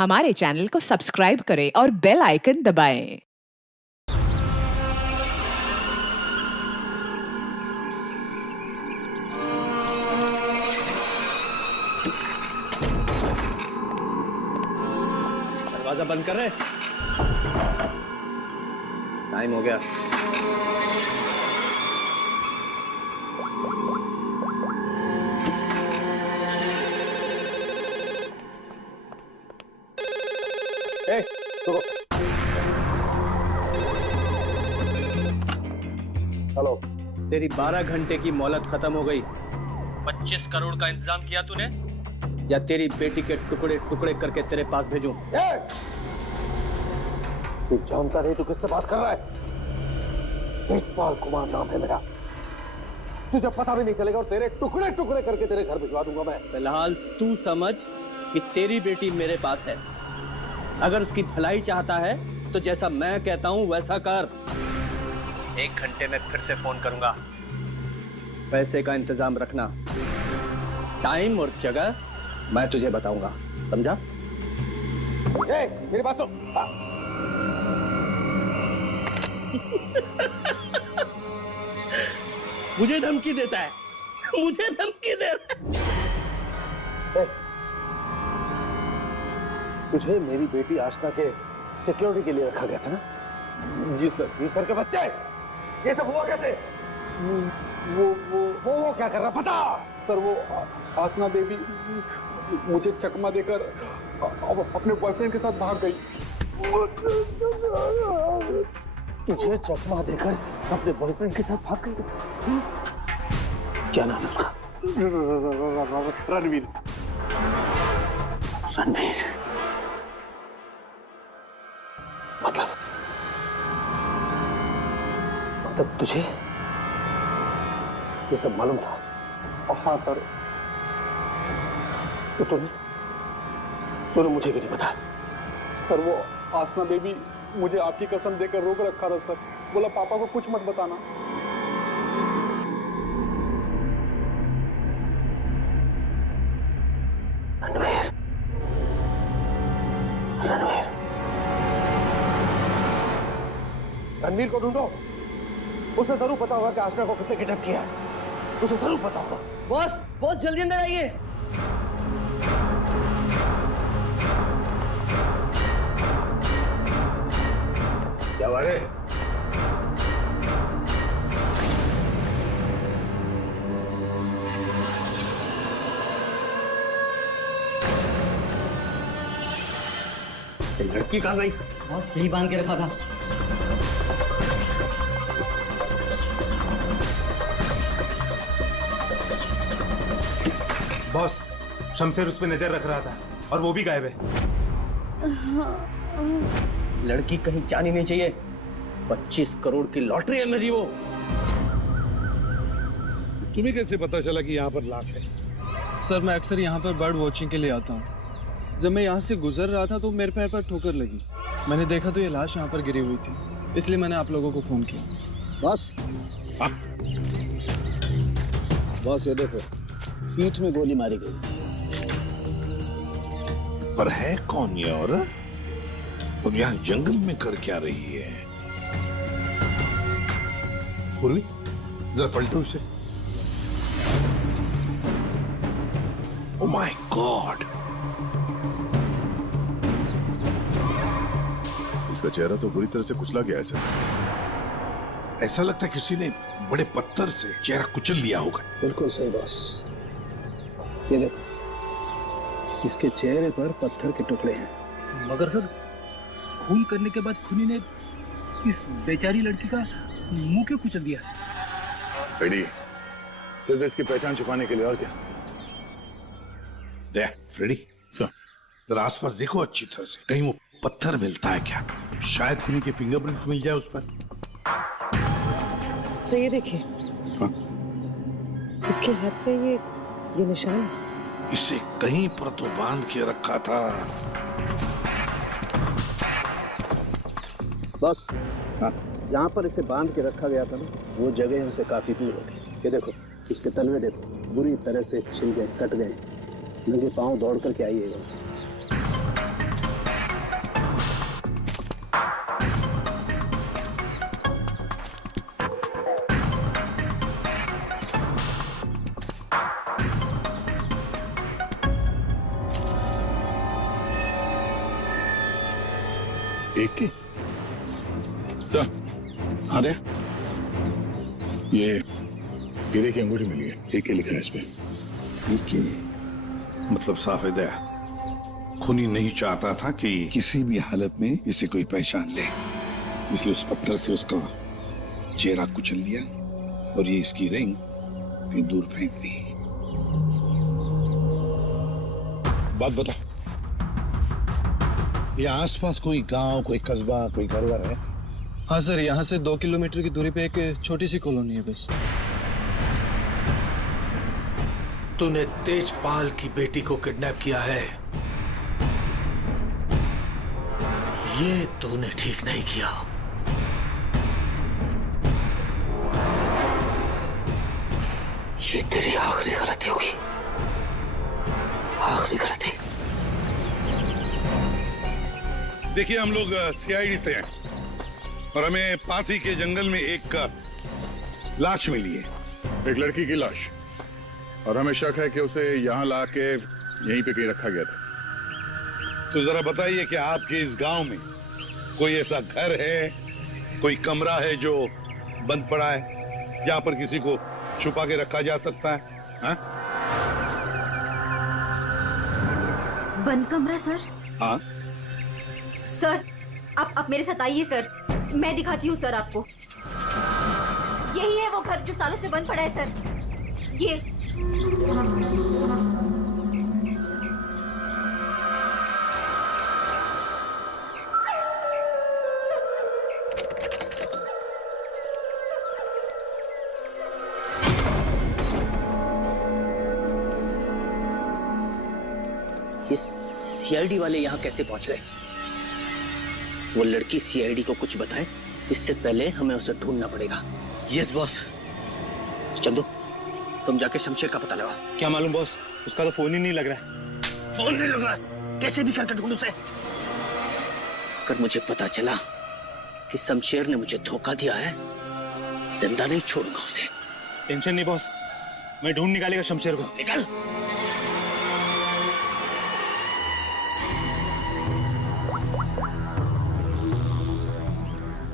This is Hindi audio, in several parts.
हमारे चैनल को सब्सक्राइब करें और बेल आइकन दबाएं। दरवाजा बंद कर रहे, टाइम हो गया। हेलो, तेरी 12 घंटे की मोहलत खत्म हो गई। 25 करोड़ का इंतजाम किया तूने, या तेरी बेटी के टुकड़े टुकड़े करके तेरे पास भेजूं? तू जानता नहीं तू किससे बात कर रहा है? तेजपाल कुमार नाम है मेरा। तुझे पता भी नहीं चलेगा और तेरे टुकड़े टुकड़े करके तेरे घर भिजवा दूंगा मैं। फिलहाल तू समझ कि तेरी बेटी मेरे पास है। अगर उसकी भलाई चाहता है तो जैसा मैं कहता हूं वैसा कर। 1 घंटे में फिर से फोन करूंगा। पैसे का इंतजाम रखना, टाइम और जगह मैं तुझे बताऊंगा, समझा? मेरी बात सुन। मुझे धमकी देता है, मुझे धमकी दे रहा है। तुझे मेरी बेटी आशना के सिक्योरिटी के लिए रखा गया था ना? जी सर। जी सर के बच्चे, ये सब हुआ कैसे? वो क्या कर रहा पता? सर वो आसना बेबी मुझे चकमा देकर अपने बॉयफ्रेंड के साथ भाग गई। तुझे चकमा देकर अपने बॉयफ्रेंड के साथ भाग गई? क्या नाम है उसका? रणवीर। रणवीर मतलब तुझे ये सब मालूम था? हाँ सर। तो तूने मुझे क्यों नहीं बताया? सर वो आसना बेबी मुझे आपकी कसम देकर रोक रखा था सर। बोला पापा को कुछ मत बताना। रणवीर, रणवीर, रणवीर को ढूंढो। उसे जरूर पता होगा कि आशना को किसने किडनैप किया है। उसे जरूर पता होगा। बॉस जल्दी अंदर आइए। क्या बात है? लड़की कहाँ गई? बॉस यही बांध के रखा था। बॉस, शमशेर उस पे नजर रख रहा था और वो भी गायब है। लड़की कहीं जानी नहीं चाहिए। 25 करोड़ की लॉटरी है मेरी वो। तुम्हें कैसे पता चला कि यहाँ पर लाश है? सर मैं अक्सर यहाँ पर बर्ड वॉचिंग के लिए आता हूँ। जब मैं यहाँ से गुजर रहा था तो मेरे पैर पर ठोकर लगी। मैंने देखा तो ये लाश यहाँ पर गिरी हुई थी, इसलिए मैंने आप लोगों को फोन किया। बॉस, बॉस ये देखो, पीठ में गोली मारी गई। पर है कौन ये औरत? और यहाँ जंगल में कर क्या रही है? पूर्वी, जरा पलटो इसे। Oh my God! इसका चेहरा तो बुरी तरह से कुचला गया है सर। ऐसा लगता है किसी ने बड़े पत्थर से चेहरा कुचल लिया होगा। बिल्कुल सही बॉस। ये देखो, इसके चेहरे पर पत्थर के टुकड़े हैं। मगर सर खून करने के बाद खूनी ने इस बेचारी लड़की का मुंह क्यों कुचल दिया? फ्रेडी, सिर्फ इसकी पहचान छुपाने के लिए, और क्या? देख फ्रेडी, जरा आसपास देखो अच्छी तरह से, कहीं वो पत्थर मिलता है क्या? शायद खूनी के फिंगरप्रिंट मिल जाए उस पर। तो ये देखिए, इसके हाथ पे ये निशान है। इसे कहीं पर तो बांध के रखा था। बॉस, जहाँ पर इसे बांध के रखा गया था ना, वो जगह यहाँ से काफी दूर होगी। ये देखो, इसके तलवे देखो, बुरी तरह से छिल गए, कट गए। नंगे पांव दौड़ करके आई है वहां से। एक की सर, हाँ दे। ये गिरे की अंगूठी मिली है, एक के लिखा है इस पे। ठीक है, मतलब साफ है दया, खूनी नहीं चाहता था कि किसी भी हालत में इसे कोई पहचान ले, इसलिए उस पत्थर से उसका चेहरा कुचल दिया और ये इसकी रिंग कहीं दूर फेंक दी। बात बता, ये आसपास कोई गांव, कोई कस्बा, कोई घर वर है? हाँ सर, यहाँ से 2 किलोमीटर की दूरी पे एक छोटी सी कॉलोनी है बस। तूने तेजपाल की बेटी को किडनैप किया है, ये तूने ठीक नहीं किया। ये तेरी आखिरी गलती होगी, आखिरी गलती। देखिए, हम लोग सीआईडी से हैं और हमें पास ही के जंगल में एक लाश मिली है, एक लड़की की लाश, और हमें शक है कि उसे यहाँ ला के यहीं पे कहीं रखा गया था। तो जरा बताइए कि आपके इस गांव में कोई ऐसा घर है, कोई कमरा है जो बंद पड़ा है, जहां पर किसी को छुपा के रखा जा सकता है? हाँ? बंद कमरा सर? हाँ सर, आप मेरे साथ आइए सर, मैं दिखाती हूँ सर आपको। यही है वो घर जो सालों से बंद पड़ा है सर। ये सीआईडी वाले यहाँ कैसे पहुंच गए? वो लड़की सीआईडी को कुछ बताए इससे पहले हमें उसे ढूंढना पड़ेगा। Yes boss. चंदू, तुम जाके शमशेर का पता लगाओ। क्या मालूम बॉस, उसका तो फोन ही नहीं लग रहा है। फोन नहीं लग रहा है? कैसे भी करके ढूंढ उसे। अगर मुझे पता चला कि शमशेर ने मुझे धोखा दिया है, जिंदा नहीं छोड़ूंगा उसे। टेंशन नहीं बॉस, मैं ढूंढ निकालेगा शमशेर को। निकल।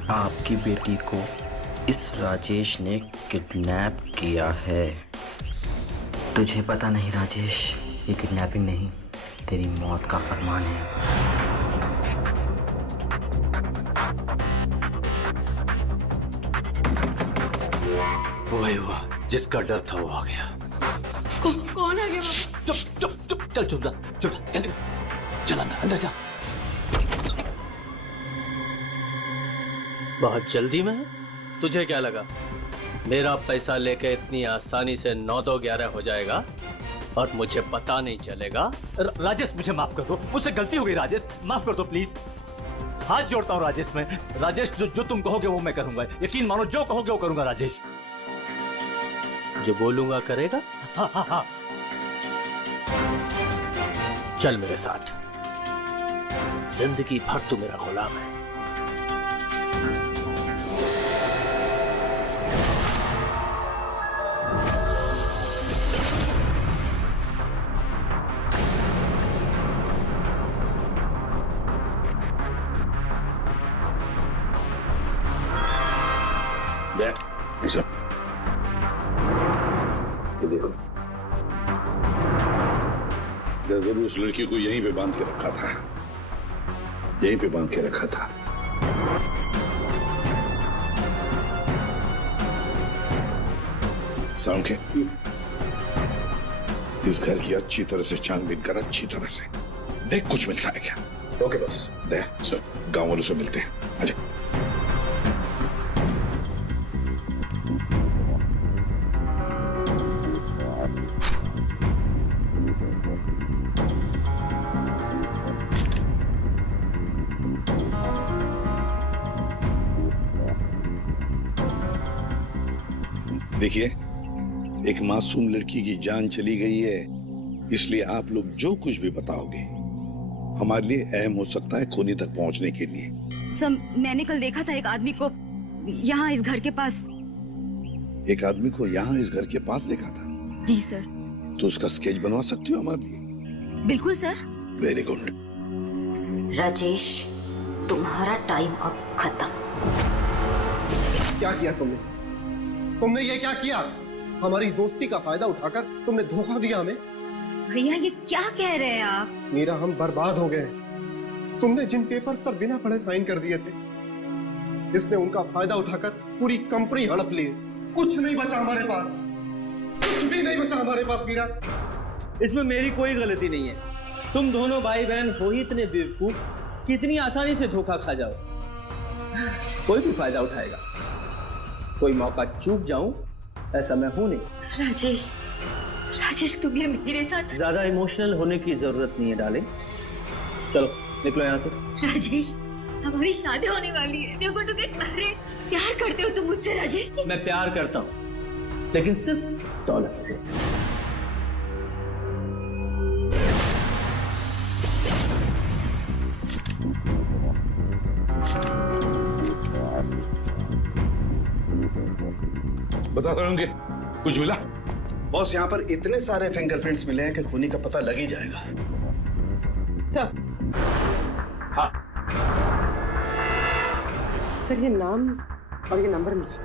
आपकी बेटी को इस राजेश ने किडनैप किया है। तुझे पता नहीं राजेश, ये किडनैपिंग नहीं, तेरी मौत का फरमान है। वही हुआ, जिसका डर था वो आ गया। कौन आ गया? चुप चुप चुप, चल चुप चुप, जल्दी चल, अंदर जा। बहुत जल्दी में? तुझे क्या लगा मेरा पैसा लेके इतनी आसानी से 9-2-11 हो जाएगा और मुझे पता नहीं चलेगा? राजेश, मुझे माफ कर दो, मुझसे गलती हो गई राजेश, माफ कर दो प्लीज। हाथ जोड़ता हूँ राजेश मैं। राजेश, जो तुम कहोगे वो मैं करूंगा, यकीन मानो, जो कहोगे वो करूंगा राजेश। जो बोलूंगा करेगा? हाँ हाँ हाँ। चल मेरे साथ, जिंदगी भर तू मेरा गुलाम है। ये देखो, जरूर उस लड़की को यहीं पे बांध के रखा था, यहीं पे बांध के रखा था। साउंड, इस घर की अच्छी तरह से छानबीन कर, अच्छी तरह से देख कुछ मिलता है क्या। ओके बस। दे गांव वालों से मिलते हैं, आजा। देखिए, एक मासूम लड़की की जान चली गई है, इसलिए आप लोग जो कुछ भी बताओगे हमारे लिए अहम हो सकता है खूनी तक पहुंचने के लिए। सर, मैंने कल देखा था एक आदमी को यहाँ इस घर के पास। एक आदमी को यहाँ इस घर के पास देखा था? जी सर। तो उसका स्केच बनवा सकती हो हमारे लिए? बिल्कुल सर। Very good. राजेश, तुम्हारा टाइम अब खत्म। क्या किया तुमने? तुमने ये क्या किया? हमारी दोस्ती का फायदा उठाकर तुमने धोखा दिया हमें। भैया ये क्या कह रहे हैं आप? मीरा, हम बर्बाद हो गए। तुमने जिन पेपर्स पर बिना पढ़े साइन कर दिए थे, इसने उनका फायदा उठाकर पूरी कंपनी हड़प ली। कुछ नहीं बचा हमारे पास, कुछ भी नहीं बचा हमारे पास मीरा। इसमें मेरी कोई गलती नहीं है। तुम दोनों भाई बहन हो ही इतने बेवकूफ कि इतनी आसानी से धोखा खा जाओ। कोई भी फायदा उठाएगा। कोई मौका चूक जाऊं ऐसा मैं हूं नहीं। राजेश, राजेश तुम ये मेरे साथ। ज्यादा इमोशनल होने की जरूरत नहीं है डार्लिंग। चलो निकलो यहाँ से। राजेश, हमारी शादी होने वाली है। देखो तो अरे प्यार करते हो तुम मुझसे राजेश? मैं प्यार करता हूँ, लेकिन सिर्फ दौलत से। बता देंगे कुछ मिला? बॉस, यहाँ पर इतने सारे फिंगरप्रिंट्स मिले हैं कि खूनी का पता लग ही जाएगा। सर, हाँ, सर ये नाम और ये नंबर मिला।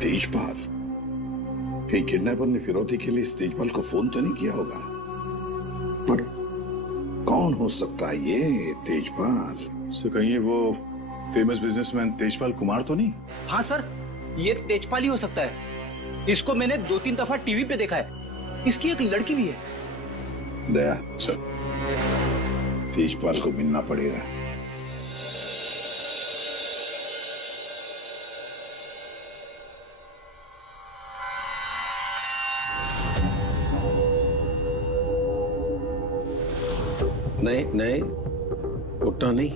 तेजपाल। कहीं किडनैपर ने फिरौती के लिए इस तेजपाल को फोन तो नहीं किया होगा, पर कौन हो सकता है ये तेजपाल? सो कहीं वो फेमस बिजनेसमैन तेजपाल कुमार तो नहीं? हाँ सर, ये तेजपाल ही हो सकता है। इसको मैंने 2-3 दफा टीवी पे देखा है। इसकी एक लड़की भी है। दया, चल तेजपाल को मिलना पड़ेगा। नहीं नहीं, उठना नहीं।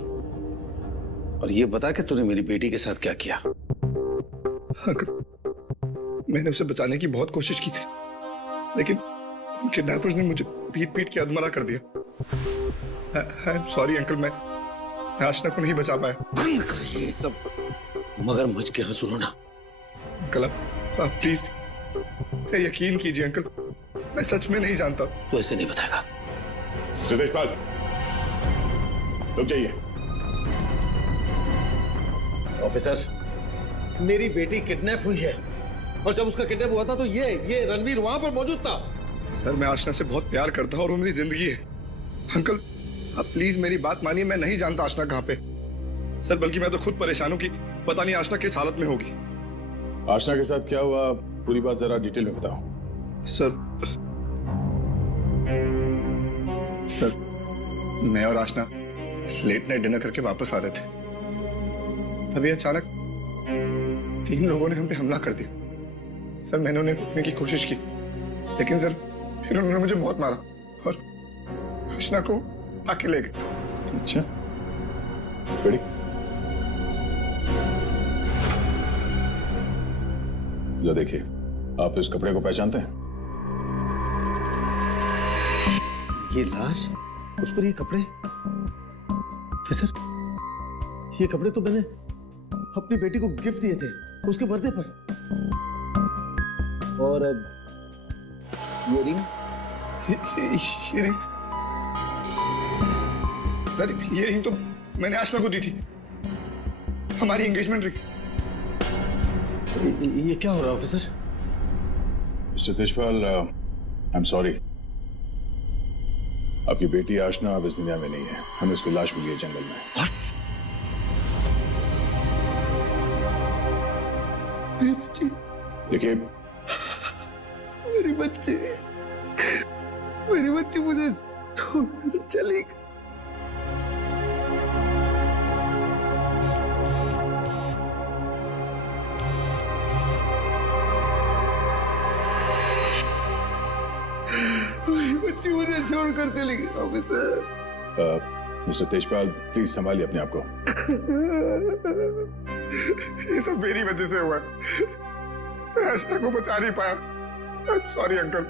और ये बता कि तूने मेरी बेटी के साथ क्या किया? मैंने उसे बचाने की बहुत कोशिश की, लेकिन किडनैपर्स ने मुझे पीट पीट के अधमरा कर दिया। आई एम सॉरी अंकल, मैं आशना को नहीं बचा पाया। ये सब मगरमच्छ के यहाँ सुनो ना। अंकल आप प्लीज यकीन कीजिए अंकल, मैं सच में नहीं जानता। तू ऐसे नहीं बताएगा। तेजपाल, रुक जाइए। ऑफिसर, मेरी बेटी किडनैप हुई है, और जब उसका किडनैप हुआ था तो ये रणवीर वहां पर मौजूद था। सर, मैं आशना से बहुत प्यार करता हूँ और वो मेरी जिंदगी है। अंकल आप प्लीज मेरी बात मानिए, मैं नहीं जानता आशना कहाँ पे। सर बल्कि मैं तो खुद परेशान हूँ कि पता नहीं आशना किस हालत में होगी। आशना के साथ क्या हुआ, पूरी बात जरा डिटेल में बताओ। सर मैं और आशना लेट नाइट डिनर करके वापस आ रहे थे, तभी अचानक 3 लोगों ने हम पे हमला कर दिया। सर मैंने उन्हें रोकने की कोशिश की, लेकिन सर फिर उन्होंने मुझे बहुत मारा और आशना को आके ले गए। अच्छा, रेडी? जरा देखिए, आप इस कपड़े को पहचानते हैं? ये लाश, उस पर ये कपड़े। ऑफिसर, ये कपड़े तो मैंने अपनी बेटी को गिफ्ट दिए थे उसके बर्थडे पर। और अब ये रिंग। सर ये रिंग तो मैंने आशना को दी थी, हमारी एंगेजमेंट रिंग। ये क्या हो रहा है officer? Mister Tejpal, I am sorry. आपकी बेटी आशना अब इस दुनिया में नहीं है। हमें उसकी लाश मिली है जंगल में। मेरी बच्ची, देखिए, मेरी बच्ची मुझे छोड़कर चली गई। मेरी बच्ची मुझे छोड़कर चली गई। ऑफिसर, मिस्टर तेजपाल, प्लीज संभालिए अपने आप को। ये सब मेरी वजह से हुआ। मैं आशना को बचा नहीं पाया। Sorry uncle.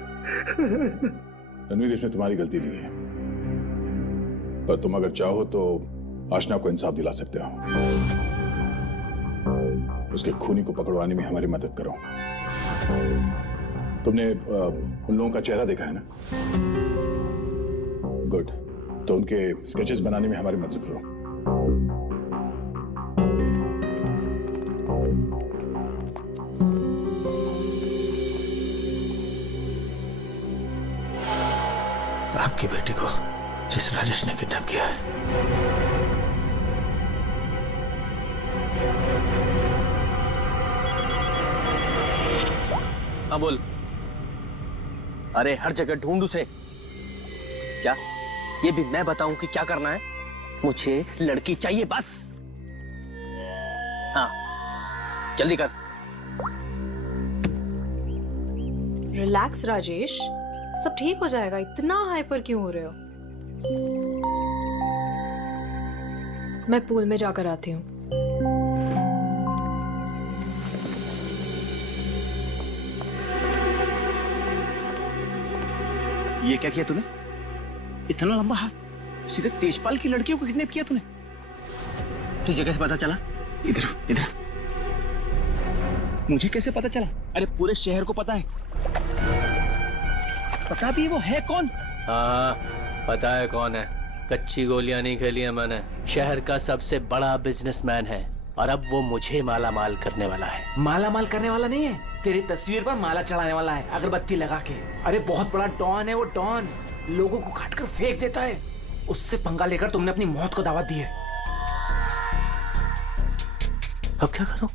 रणवीर, इसमें तुम्हारी गलती नहीं है, पर तुम अगर चाहो तो आशना को इंसाफ दिला सकते हो। उसके खूनी को पकड़वाने में हमारी मदद करो। तुमने उन लोगों का चेहरा देखा है ना? गुड। तो उनके स्केचेस बनाने में हमारी मदद करो। आपकी बेटी को इस राजेश ने किडनैप किया है। हाँ बोल। अरे हर जगह ढूंढ उसे। क्या ये भी मैं बताऊं कि क्या करना है? मुझे लड़की चाहिए बस। हाँ जल्दी कर। रिलैक्स राजेश, सब ठीक हो जाएगा। इतना हाइपर क्यों हो रहे हो? मैं पूल में जाकर आती हूँ। ये क्या किया तूने? इतना लंबा हाथ, सीधे तेजपाल की लड़कियों को किडनैप किया तूने? तुझे कैसे पता चला? इधर इधर। मुझे कैसे पता चला? अरे पूरे शहर को पता है। पता भी वो है कौन? हाँ पता है कौन है। कच्ची गोलियां नहीं खेली है मैंने। शहर का सबसे बड़ा बिजनेसमैन है और अब वो मुझे माला माल करने वाला है। माला माल करने वाला नहीं है, तेरी तस्वीर पर माला चढ़ाने वाला है, अगरबत्ती लगा के। अरे बहुत बड़ा डॉन है वो, डॉन। लोगों को काट कर फेंक देता है। उससे पंगा लेकर तुमने अपनी मौत को दावत दी है। अब क्या करूं?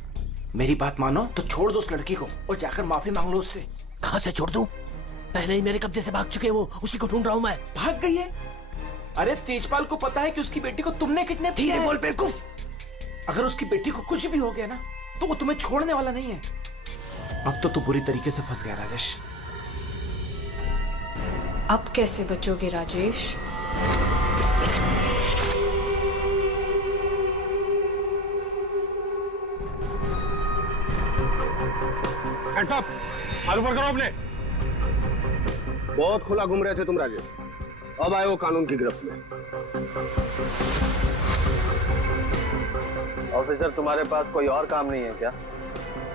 मेरी बात मानो तो छोड़ दो उस लड़की को और जाकर माफी मांग लो उससे। कहां से छोड़ दूं? पहले ही मेरे कब्जे से भाग चुके हैं वो, उसी को ढूंढ रहा हूं मैं। भाग गई है? अरे तेजपाल को पता है कि उसकी बेटी को तुमने किडनैप किया है। बोल बेवकूफ। अगर उसकी बेटी को कुछ भी हो गया ना तो वो तुम्हें छोड़ने वाला नहीं है। अब तो तू बुरी तरीके से फंस गया राजेश। अब कैसे बचोगे राजेश? साहब हाथ ऊपर करो अपने। बहुत खुला घूम रहे थे तुम राजेश, अब आए हो कानून की गिरफ्त में। ऑफिसर तुम्हारे पास कोई और काम नहीं है क्या?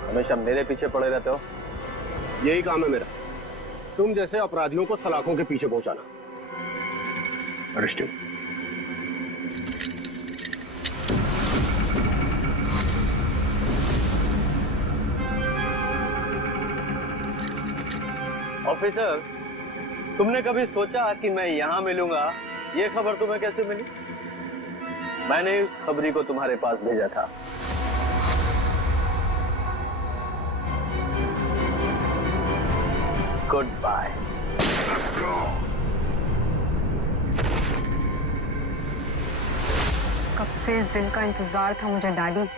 हमेशा मेरे पीछे पड़े रहते हो। यही काम है मेरा, तुम जैसे अपराधियों को सलाखों के पीछे पहुंचाना। अरेस्टेड। ऑफिसर तुमने कभी सोचा कि मैं यहां मिलूंगा? ये खबर तुम्हें कैसे मिली? मैंने उस खबरी को तुम्हारे पास भेजा था। Goodbye. कब से इस दिन का इंतजार था मुझे डैडी।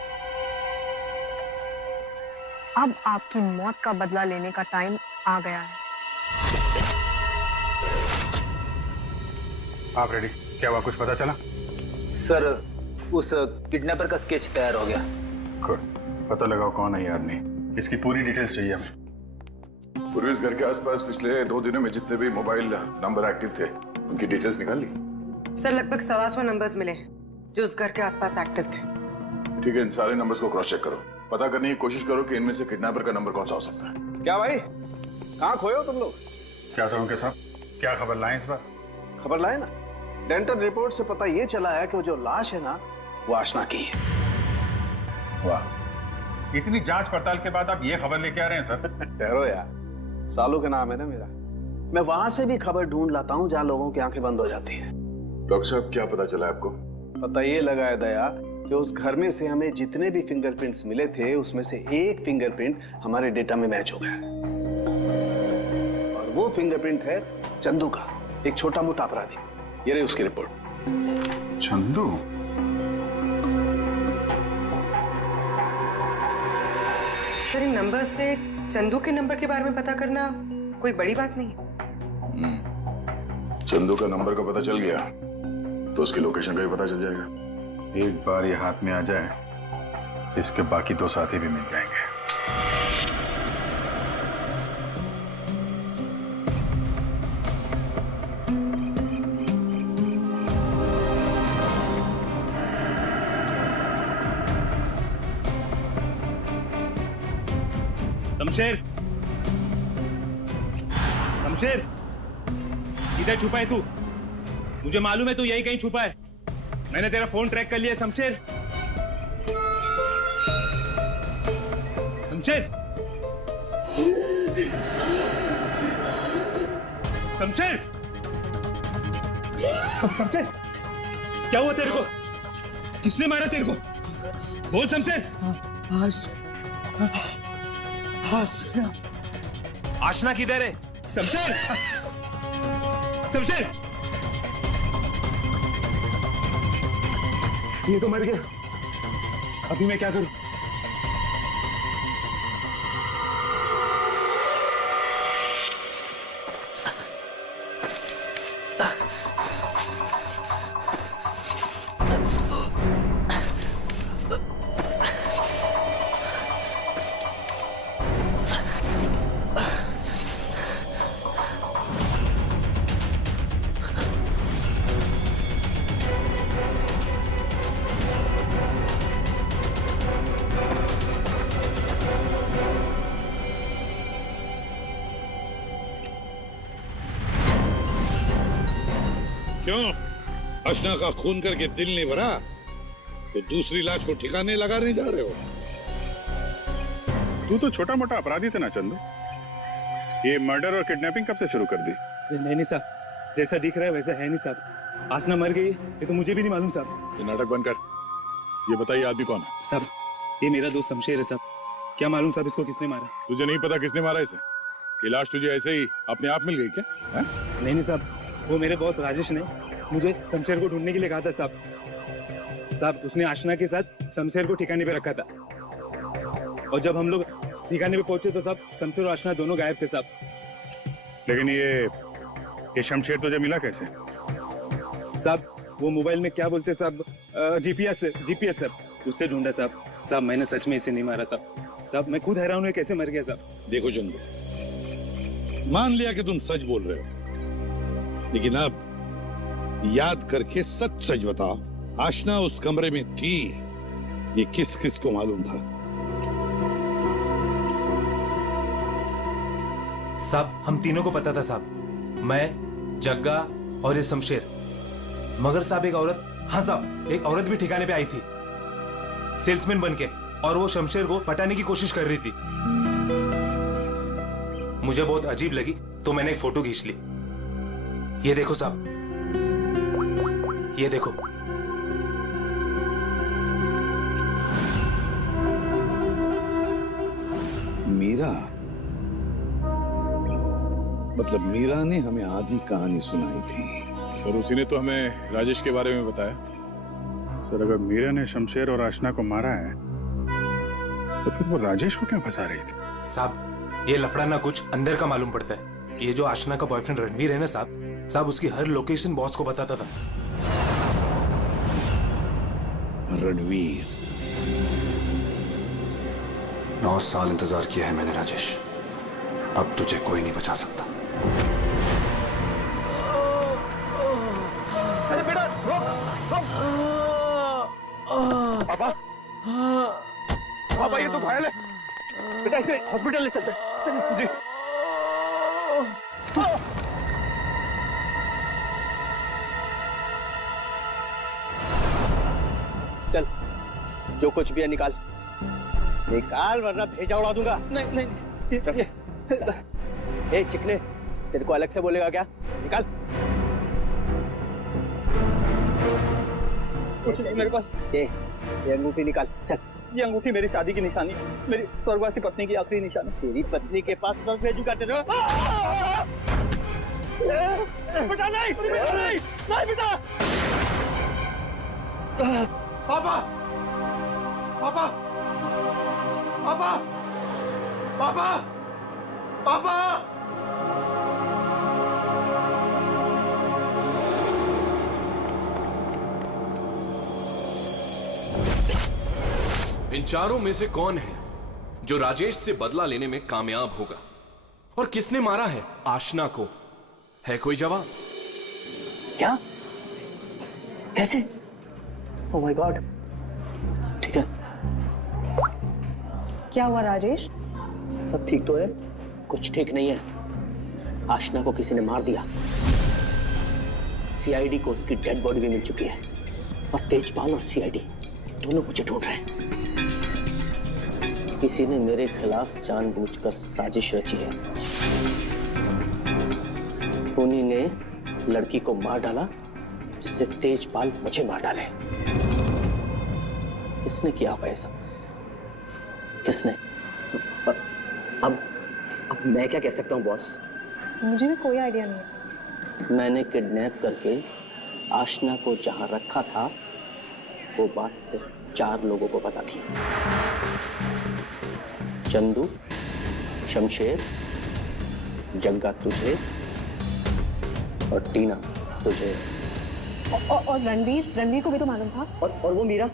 अब आपकी मौत का बदला लेने का टाइम आ गया है। आप रेडी? क्या हुआ, कुछ पता चला? सर उस किडनैपर का स्केच तैयार हो गया। गुड, पता लगाओ कौन है ये आदमी। इसकी पूरी डिटेल्स चाहिए हमें। पूर्वी इस घर के आसपास पिछले 2 दिनों में जितने भी मोबाइल नंबर एक्टिव थे उनकी डिटेल्स निकाल ली? सर लगभग 125 नंबर्स मिले जो उस घर के आसपास एक्टिव थे। ठीक है, इन सारे नंबर्स को क्रॉस चेक करो। पता करने की कोशिश करो कि इनमें से किडनैपर का नंबर कौन सा हो सकता है। क्या भाई, कहाँ खोए हो तुम लोग? क्या करूँ साहब, क्या खबर लाए इस बार? खबर लाए ना, डेंटल रिपोर्ट से पता ये चला है कि वो जो लाश है ना वो आशना की है। वाह, इतनी जांच पड़ताल के बाद आप ये खबर लेके आ रहे हैं सर? ठहरो यार, सालू का नाम है ना मेरा। मैं वहां से भी खबर ढूंढ लाता हूँ जहाँ लोगों की आंखें बंद हो जाती हैं। डॉक्टर साहब क्या पता चला आपको? पता ये लगा है दया कि उस घर में से हमें जितने भी फिंगरप्रिंट्स मिले थे उसमें से एक फिंगरप्रिंट हमारे डेटा में मैच हो गया और वो फिंगरप्रिंट है चंदू का, एक छोटा मोटा अपराधी। ये रही उसकी रिपोर्ट। चंदू? सर इन नंबर से चंदू के नंबर के बारे में पता करना कोई बड़ी बात नहीं है। चंदू का नंबर का पता चल गया तो उसकी लोकेशन का भी पता चल जाएगा। एक बार ये हाथ में आ जाए इसके बाकी 2 साथी भी मिल जाएंगे। शमशेर, शमशेर, इधर छुपा है तू? मुझे मालूम है तू यही कहीं छुपा है। मैंने तेरा फोन ट्रैक कर लिया शमशेर। शमशेर, शमशेर, शमशेर, क्या हुआ तेरे को? किसने मारा तेरे को? बोल शमशेर। आशना किधर है? शमशेर, शमशेर, ये तो मर गया। अभी मैं क्या करूं? क्यों? अशना का खून करके दिल नहीं भरा तो दूसरी लाश को ठिकाने लगा नहीं जा रहे हो? तू तो छोटा मोटा अपराधी था ना चंदू। ये मर्डर और किडनैपिंग कब से शुरू कर दी? नहीं साहब, जैसा दिख रहा है वैसा है नहीं साहब। आशना मर गई ये तो मुझे भी नहीं मालूम साहब। ये नाटक बंद कर। ये बताइए आदमी कौन है? साहब, ये मेरा दोस्त शमशेर है साहब। क्या मालूम साहब इसको किसने मारा? तुझे नहीं पता किसने मारा इसे? ये लाश तुझे ऐसे ही अपने आप मिल गई क्या? है? नहीं साहब, वो मेरे बॉस राजेश ने मुझे शमशेर को ढूंढने के लिए कहा था साहब। साहब, उसने आशना के साथ शमशेर को ठिकाने पे रखा था और जब हम लोग ठिकाने पे पहुंचे तो साहब शमशेर और आशना दोनों गायब थे साहब। लेकिन ये शमशेर तुझे मिला कैसे? साहब, वो मोबाइल में क्या बोलते साहब, जीपीएस सर, उससे ढूंढा साहब। साहब, मैंने सच में इसे नहीं मारा साहब। साहब, मैं खुद हैरान हूँ कैसे मर गया साहब। देखो चंदू, मान लिया कि तुम सच बोल रहे हो, लेकिन अब याद करके सच सच बताओ, आशना उस कमरे में थी, ये किस किस को मालूम था? साहब, हम तीनों को पता था साहब, मैं, जग्गा और ये शमशेर। मगर साहब एक औरत, हाँ साहब, एक औरत भी ठिकाने पे आई थी सेल्समैन बनके, और वो शमशेर को पटाने की कोशिश कर रही थी। मुझे बहुत अजीब लगी तो मैंने एक फोटो खींच ली। ये देखो साहब, ये देखो। मीरा, मतलब मीरा ने हमें आधी कहानी सुनाई थी। सर, उसी ने तो हमें राजेश के बारे में बताया। सर, अगर मीरा ने शमशेर और आशना को मारा है तो फिर वो राजेश को क्यों फंसा रही थी? साहब, ये लफड़ा ना कुछ अंदर का मालूम पड़ता है। ये जो आशना का बॉयफ्रेंड रणवीर है ना साहब, उसकी हर लोकेशन बॉस को बताता था। रणवीर, 9 साल इंतजार किया है मैंने राजेश, अब तुझे कोई नहीं बचा सकता। अरे बेटा, पापा, पापा ये तो घायल है बेटा, इसे हॉस्पिटल ले चलते हैं। जी। चल, जो कुछ भी है निकाल वरना भेजा उड़ा दूंगा। नहीं नहीं, ए चिकने, तेरे को अलग से बोलेगा क्या? निकाल। कुछ नहीं मेरे पास। ये अंगूठी निकाल। चल। ये अंगूठी मेरी शादी की निशानी, मेरी स्वर्गवासी पत्नी की आखिरी निशानी। तेरी पत्नी के पास कब भेजूंगा तेरे? बेटा नहीं, बेटा नहीं, नहीं बेटा। पापा, पापा, पापा, पापा, पापा। इन चारों में से कौन है जो राजेश से बदला लेने में कामयाब होगा? और किसने मारा है आशना को? है कोई जवाब? क्या? कैसे? Oh my God. ठीक है। क्या हुआ राजेश? सब ठीक तो है? कुछ ठीक नहीं है। आशना को किसी ने मार दिया। सीआईडी को उसकी डेड बॉडी भी मिल चुकी है और तेजपाल और सीआईडी दोनों मुझे ढूंढ रहे हैं। किसी ने मेरे खिलाफ जानबूझकर साजिश रची है। उन्हीं ने लड़की को मार डाला जिससे तेजपाल मुझे मार डाले। किसने किया होगा ये सब? किसने? अब मैं क्या कह सकता हूँ बॉस? मुझे भी कोई आइडिया नहीं है। मैंने किडनैप करके आशना को जहां रखा था वो बात सिर्फ 4 लोगों को पता थी। चंदू, शमशेर, जग्गा तुझे और टीना तुझे। और रणवीर को भी तो मालूम था। और वो मीरा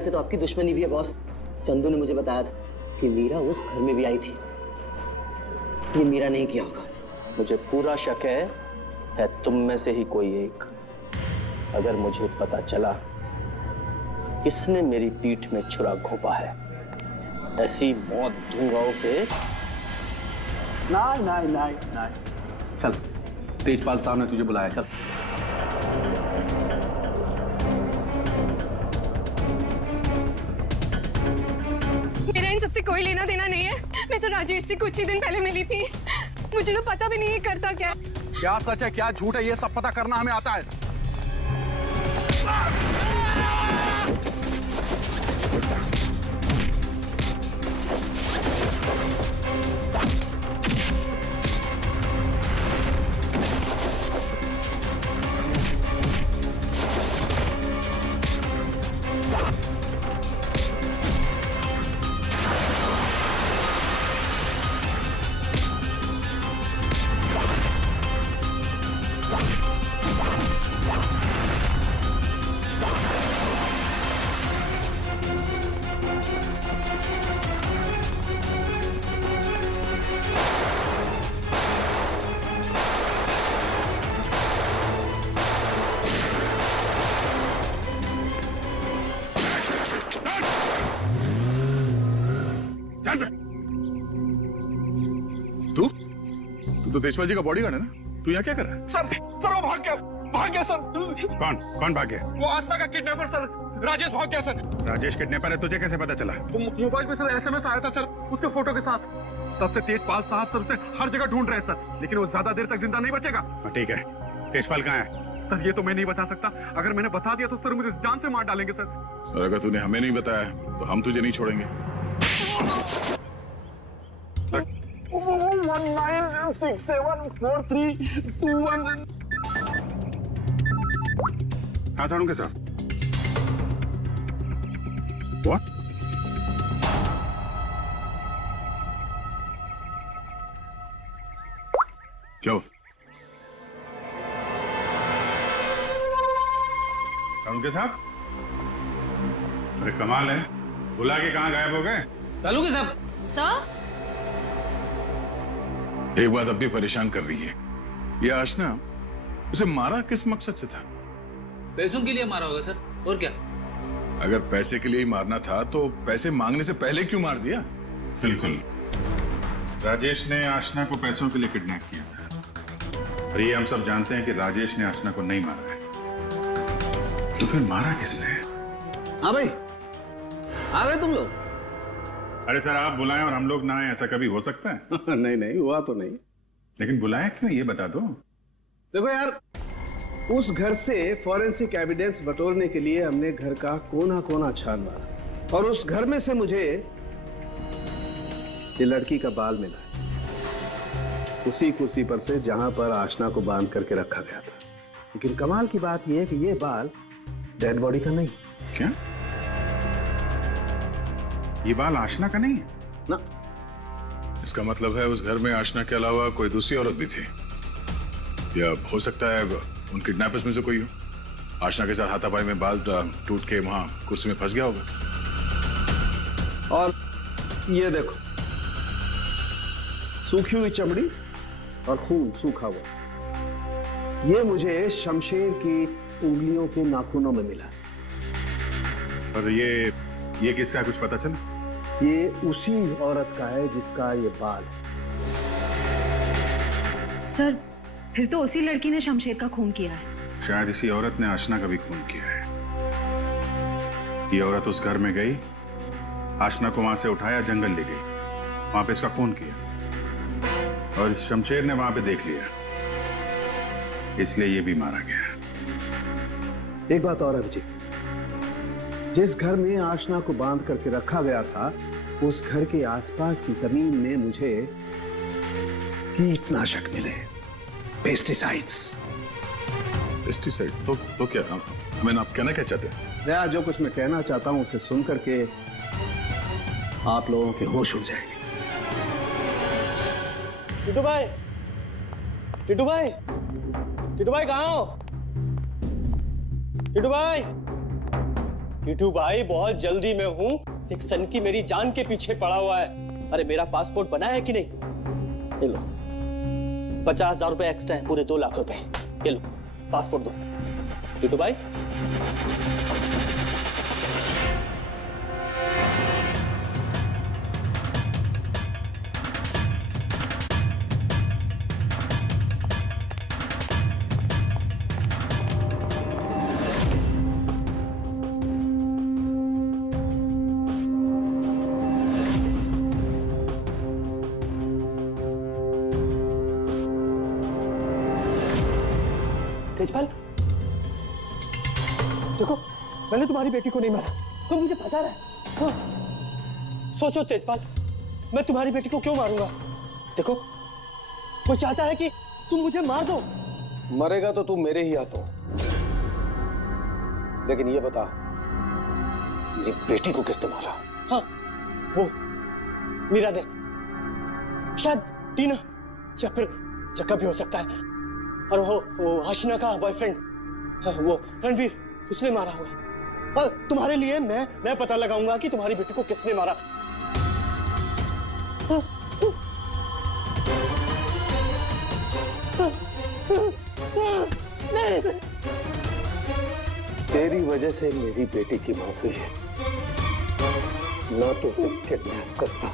से तो आपकी दुश्मनी भी है बॉस। चंदू ने मुझे बताया था कि मीरा उस घर में भी आई थी। ये मीरा नहीं किया होगा। मुझे पूरा शक है तुम में से ही कोई एक। अगर मुझे पता चला किसने मेरी पीठ में छुरा घोंपा है, ऐसी मौत दूंगा उसे। नहीं। चल, तेजपाल साहब ने तुझे बुलाया, चल। मेरा इन सबसे कोई लेना देना नहीं है। मैं तो राजेश से कुछ ही दिन पहले मिली थी। मुझे तो पता भी नहीं है करता क्या। क्या सच है क्या झूठ है ये सब पता करना हमें आता है। तू तो देशपाल जी का बॉडीगार्ड है ना? तू यहाँ क्या कर रहा है? सर वो भाग गया सर। कौन भाग गया? वो आस्था का किडनैपर सर, राजेश भाग गया सर। राजेश किडनैपर है, तुझे कैसे पता चला? मोबाइल पे सर SMS आया था सर, उसके फोटो के साथ। तब से तेजपाल साहब सर उसे हर जगह ढूंढ रहे हैं सर, लेकिन वो ज्यादा देर तक जिंदा नहीं बचेगा। ठीक है, तेजपाल कहाँ है? सर ये तो मैं नहीं बता सकता। अगर मैंने बता दिया तो सर मुझे जान से मार डालेंगे सर। और अगर तूने हमें नहीं बताया तो हम तुझे नहीं छोड़ेंगे। 19674321। हाँ साड़ू के साथ What? क्या हुआ? साड़ू के साथ? अरे कमाल है, बुला के कहाँ गायब हो गए? चालू के साहब। एक बात अब भी परेशान कर रही है, ये आशना उसे मारा किस मकसद से था? पैसों के लिए मारा होगा सर, और क्या? अगर पैसे के लिए ही मारना था तो पैसे मांगने से पहले क्यों मार दिया? बिल्कुल, राजेश ने आशना को पैसों के लिए किडनैप किया था, और ये हम सब जानते हैं कि राजेश ने आशना को नहीं मारा है। तो फिर मारा किसने? हाँ भाई, आ गए तुम लोग? अरे सर, आप बुलाएं और हम लोग ना आए, ऐसा कभी हो सकता है? नहीं हुआ तो नहीं। लेकिन बुलाया क्यों, ये बता दो। देखो यार, उस घर से फॉरेंसिक एविडेंस बटोरने के लिए हमने घर का कोना कोना छान मारा, और उस घर में से मुझे ये लड़की का बाल मिला, उसी कुर्सी पर से जहां पर आशना को बांध करके रखा गया था। लेकिन कमाल की बात यह है कि ये बाल डेड बॉडी का नहीं। क्या? ये बाल आशना का नहीं है ना? इसका मतलब है उस घर में आशना के अलावा कोई दूसरी औरत भी थी, या हो सकता है उन किडनैपर्स में से कोई हो। आशना के साथ हाथापाई में बाल टूट के वहां कुर्सी में फंस गया होगा। और ये देखो, सूखी हुई चमड़ी और खून सूखा हुआ, ये मुझे शमशेर की उंगलियों के नाखूनों में मिला। और ये किसका है, कुछ पता चला? ये उसी औरत का है जिसका ये बाल है। सर, फिर तो उसी लड़की ने शमशेर का खून किया है। शायद इसी औरत ने आशना का भी खून किया है। ये औरत उस घर में गई, आशना को वहां से उठाया, जंगल ले गई, वहां पे इसका खून किया और इस शमशेर ने वहां पे देख लिया, इसलिए ये भी मारा गया। एक बात और अभिजीत, जिस घर में आशना को बांध करके रखा गया था, उस घर के आसपास की जमीन में मुझे कीटनाशक मिले, पेस्टिसाइड्स। पेस्टिसाइड? तो क्या? हमें आप कहना क्या चाहते हैं? या जो कुछ मैं कहना चाहता हूं उसे सुन करके आप लोगों के होश उड़ जाएंगे। टिटू भाई, टिटू भाई, टिटू भाई कहाँ हो? टिटू भाई, टिटू भाई बहुत जल्दी में हूँ, एक सनकी मेरी जान के पीछे पड़ा हुआ है। अरे मेरा पासपोर्ट बना है कि नहीं? ये लो 50,000 रुपए एक्स्ट्रा है, पूरे 2 लाख रुपए। ये लो पासपोर्ट दो। टिटू भाई तेजपाल, देखो मैंने तुम्हारी बेटी को नहीं मारा, तो मुझे फंसा रहा है। हाँ। सोचो तेजपाल, मैं तुम्हारी बेटी को क्यों मारूंगा? देखो वो चाहता है कि तुम मुझे मार दो। मरेगा तो तू मेरे ही हाथों, लेकिन ये बता, मेरी बेटी को किसने मारा? हाँ, वो मीरा ने, शायद टीना या फिर जग्गा भी हो सकता है, और वो आशना का बॉयफ्रेंड, वो रणवीर, उसने मारा होगा। और तुम्हारे लिए मैं पता लगाऊंगा कि तुम्हारी बेटी को किसने मारा। तेरी वजह से मेरी बेटी की मौत हुई है, ना तो उसे किडनैप करता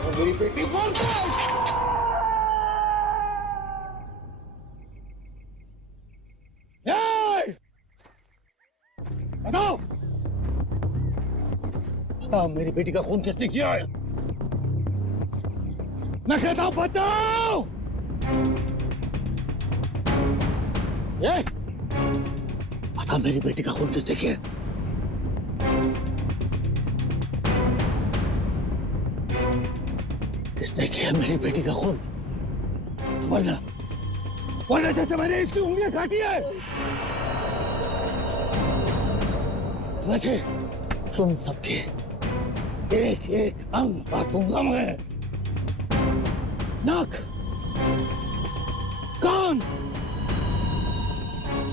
और मेरी बेटी बताओ, बताओ मेरी बेटी का खून किसने किया है? मैं कहता हूं बताओ। ये बता, मेरी बेटी का खून किसने किया? किसने किया मेरी बेटी का खून? वरना जैसे मैंने इसकी उंगलियां काटी है, वैसे तुम सबके एक एक अंग काटूंगा मैं। नाक, कान,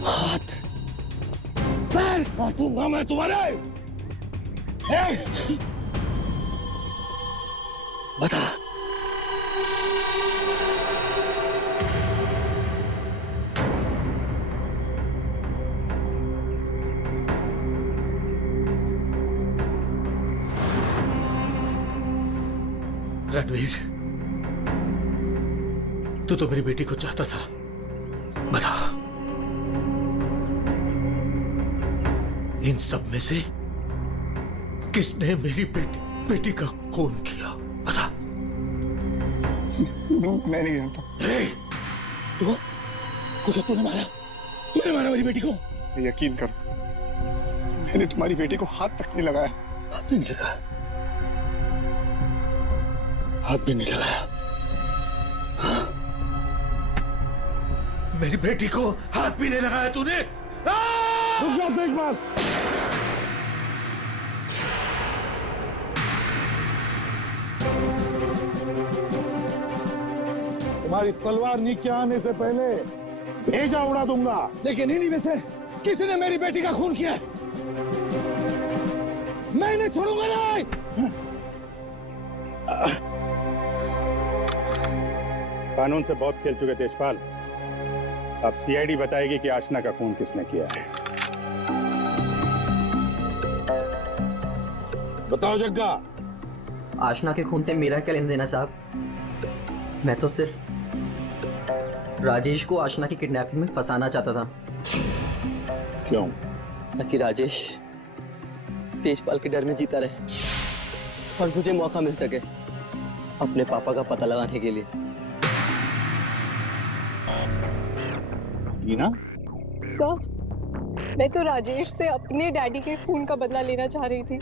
हाथ, पैर काटूंगा मैं तुम्हारे। बता, रणवीर, तू तो मेरी बेटी को चाहता था। बता, इन सब में से किसने मेरी बेटी का खून किया? बता। मैं नहीं जानता। तूने मारा मेरी बेटी को? यकीन करो, मैंने तुम्हारी बेटी को हाथ तक नहीं लगाया। हाथ भी नहीं लगाया? हाथ भी नहीं लगाया? मेरी बेटी को हाथ भी नहीं लगाया तूने? रुक जाओ तेजपाल। तुम्हारी तलवार नीचे आने से पहले भेजा उड़ा दूंगा। लेकिन इन्हीं में से किसी ने मेरी बेटी का खून किया है। मैं इन्हें छोड़ूंगा नहीं। कानून से बहुत खेल चुके तेजपाल, अब सीआईडी बताएगी कि आशना का खून किसने किया है। बताओ जग्गा। आशना के खून से मेरा क्या लेना देना साहब? मैं तो सिर्फ राजेश को आशना की किडनैपिंग में फंसाना चाहता था। क्यों? ताकि राजेश तेजपाल के डर में जीता रहे और मुझे मौका मिल सके अपने पापा का पता लगाने के लिए। टीना, सर, मैं तो राजेश से अपने डैडी के खून का बदला लेना चाह रही थी।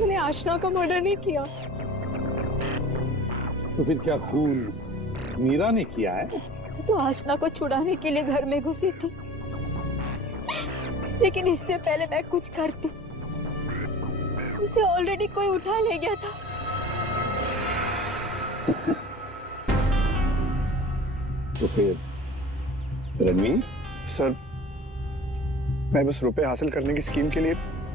मैंने आशना का मर्डर नहीं किया। तो फिर क्या खून मीरा ने किया है? मैं तो आशना को छुड़ाने के लिए घर में घुसी थी, लेकिन इससे पहले मैं कुछ करती उसे ऑलरेडी कोई उठा ले गया था। तो फिर रणवीर? सर, मैं बस रुपए हासिल करने की स्कीम के लिए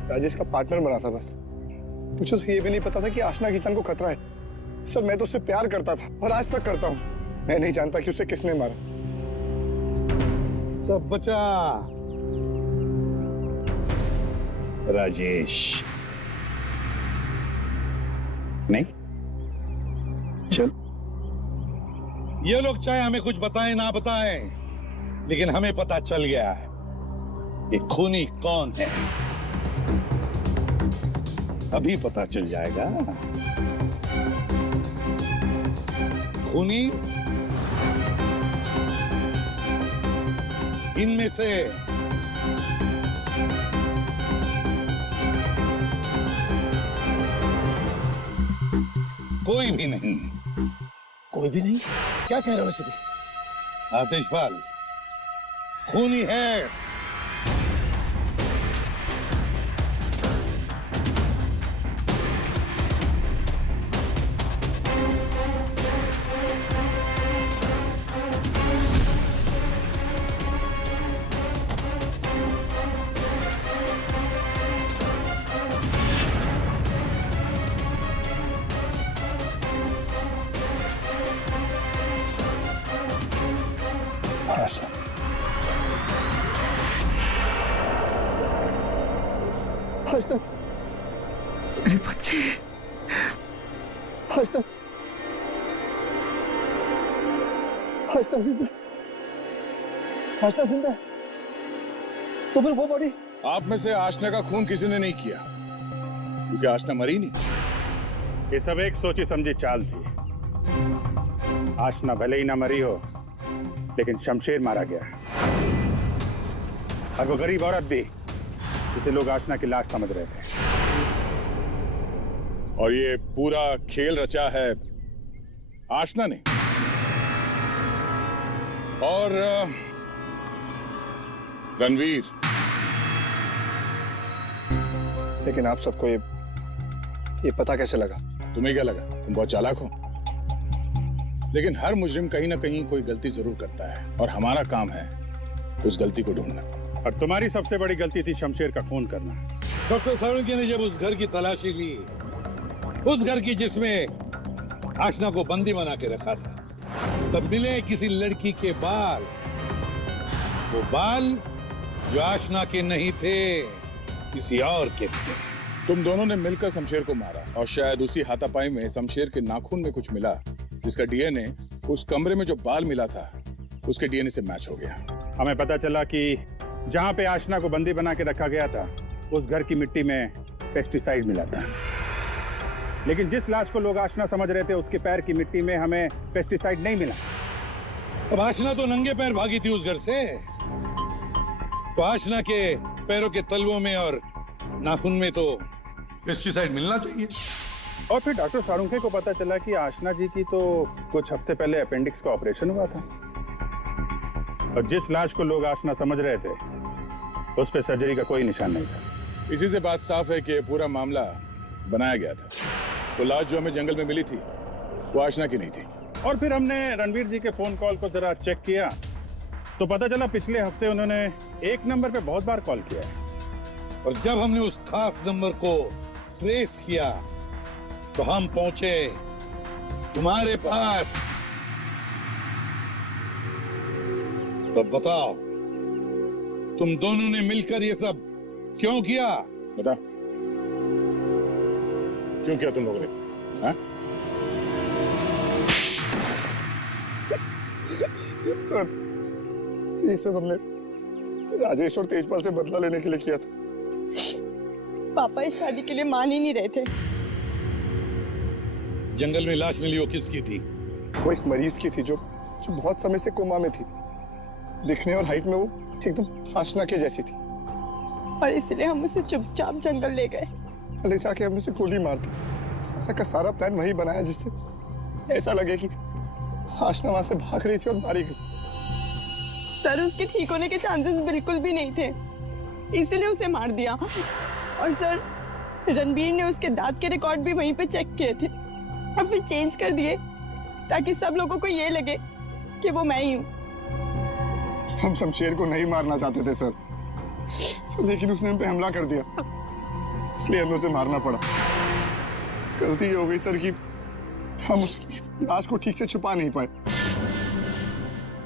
राजेश का पार्टनर बना था बस। मुझे तो ये भी नहीं पता था कि आशना की जान को खतरा है। सर, मैं तो उससे प्यार करता था और आज तक करता हूँ। मैं नहीं जानता कि उसे किसने मारा। तब बचा राजेश। नहीं चल, ये लोग चाहे हमें कुछ बताएं ना बताएं, लेकिन हमें पता चल गया है कि खूनी कौन है। अभी पता चल जाएगा। खूनी इनमें से कोई भी नहीं। कोई भी नहीं? क्या कह रहे हो? इसे भी आतिशपाल खूनी है। आशना, मेरे बच्चे, आशना, आशना जिंदा, आशना जिंदा। तो फिर वो बॉडी? आप में से आशना का खून किसी ने नहीं किया, क्योंकि आशना मरी नहीं। ये सब एक सोची समझी चाल थी। आशना भले ही ना मरी हो, लेकिन शमशेर मारा गया, और वो गरीब औरत भी, जिसे लोग आशना की लाश समझ रहे थे। और ये पूरा खेल रचा है आशना ने। और रणवीर। लेकिन आप सबको ये पता कैसे लगा? तुम्हें क्या लगा तुम बहुत चालाक हो? लेकिन हर मुजरिम कहीं ना कहीं कोई गलती जरूर करता है, और हमारा काम है उस गलती को ढूंढना। और तुम्हारी सबसे बड़ी गलती थी शमशेर का खून करना। डॉक्टर साळुंखे ने जब उस घर की तलाशी ली, उस घर की जिसमें आशना को बंदी बना के रखा था, तब मिले किसी लड़की के बाल। वो बाल जो आशना के नहीं थे, किसी और के थे। तुम दोनों ने मिलकर शमशेर को मारा, और शायद उसी हाथापाई में शमशेर के नाखून में कुछ मिला, जिसका डीएनए उस कमरे में जो बाल मिला था उसके डीएनए से मैच हो गया। हमें पता चला कि जहां पे आशना को बंदी बना के रखा गया था, उस घर की मिट्टी में पेस्टिसाइड मिला था। लेकिन जिस लाश को लोग आशना समझ रहे थे, उसके पैर की मिट्टी में हमें पेस्टिसाइड नहीं मिला। अब आशना तो नंगे पैर भागी थी उस घर से, तो आशना के पैरों के तलवों में और नाखून में तो पेस्टिसाइड मिलना चाहिए। और फिर डॉक्टर साळुंखे को पता चला कि आशना जी की तो कुछ हफ्ते पहले अपेंडिक्स का ऑपरेशन हुआ था, और जिस लाश को लोग आशना समझ रहे थे, उस पे सर्जरी का कोई निशान नहीं था। इसी से बात साफ है कि पूरा मामला बनाया गया था। तो लाश जो हमें जंगल में मिली थी, वो आशना की नहीं थी। और फिर हमने रणवीर जी के फोन कॉल को जरा चेक किया, तो पता चला पिछले हफ्ते उन्होंने एक नंबर पे बहुत बार कॉल किया है। और जब हमने उस खास नंबर को ट्रेस किया, तो हम पहुंचे तुम्हारे पास। तो बताओ, तुम दोनों ने मिलकर ये सब क्यों किया? बता, क्यों किया तुम लोगों ने? हाँ? सर ये सब हमने राजेश और तेजपाल से बदला लेने के लिए किया था। पापा इस शादी के लिए मान ही नहीं रहे थे। जंगल में लाश मिली, वो किसकी थी? वो एक मरीज की थी जो बहुत समय से कोमा में थी। दिखने और हाइट में वो एकदम आशना के जैसी थी। और इसलिए हम उसे चुपचाप जंगल ले गए। ले जाके हमने उसे गोली मार दी। सारा का सारा प्लान वही बनाया जिससे ऐसा लगे कि आशना वहां से भाग रही थी और मारी गई। सर उसके ठीक होने के चांसेस बिल्कुल भी नहीं थे, इसलिए उसे मार दिया। और सर रणबीर ने उसके दांत के रिकॉर्ड भी वहीं पे चेक किए थे और फिर चेंज कर दिए ताकि सब लोगों को ये लगे कि वो मैं ही हूँ। हम शमशेर को नहीं मारना चाहते थे सर, लेकिन उसने हम पे हमला कर दिया, इसलिए हमें उसे मारना पड़ा। गलती ये हो गई सर कि हम उसकी लाश को ठीक से छुपा नहीं पाए।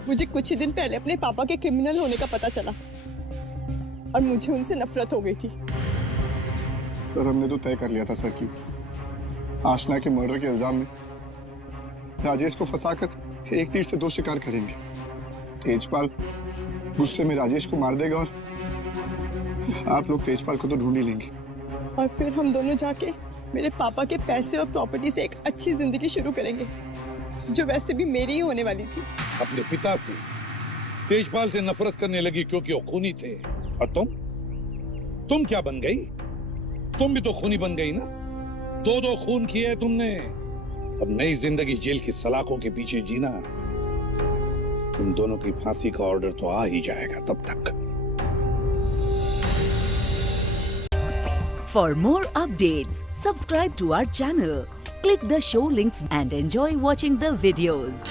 मुझे कुछ ही दिन पहले अपने पापा के क्रिमिनल होने का पता चला और मुझे उनसे नफरत हो गई थी। सर हमने तो तय कर लिया था सर कि आशना के मर्डर के इल्जाम में राजेश को फंसाकर एक तीर से दो शिकार करेंगे। तेजपाल गुस्से में राजेश को मार देगा और आप लोग तेजपाल को तो ढूंढ ही लेंगे। और फिर हम दोनों जाके मेरे पापा के पैसे और प्रॉपर्टी से एक अच्छी जिंदगी शुरू करेंगे, जो वैसे भी मेरी ही होने वाली थी। अपने पिता से, तेजपाल से नफरत करने लगी क्योंकि वो खूनी थे। और तुम क्या बन गई? तुम भी तो खूनी बन गई ना। दो खून किए तुमने। अब नई जिंदगी जेल की सलाखों के पीछे जीना। तुम दोनों की फांसी का ऑर्डर तो आ ही जाएगा तब तक। For more updates, subscribe to our channel, click the show links and enjoy watching the videos.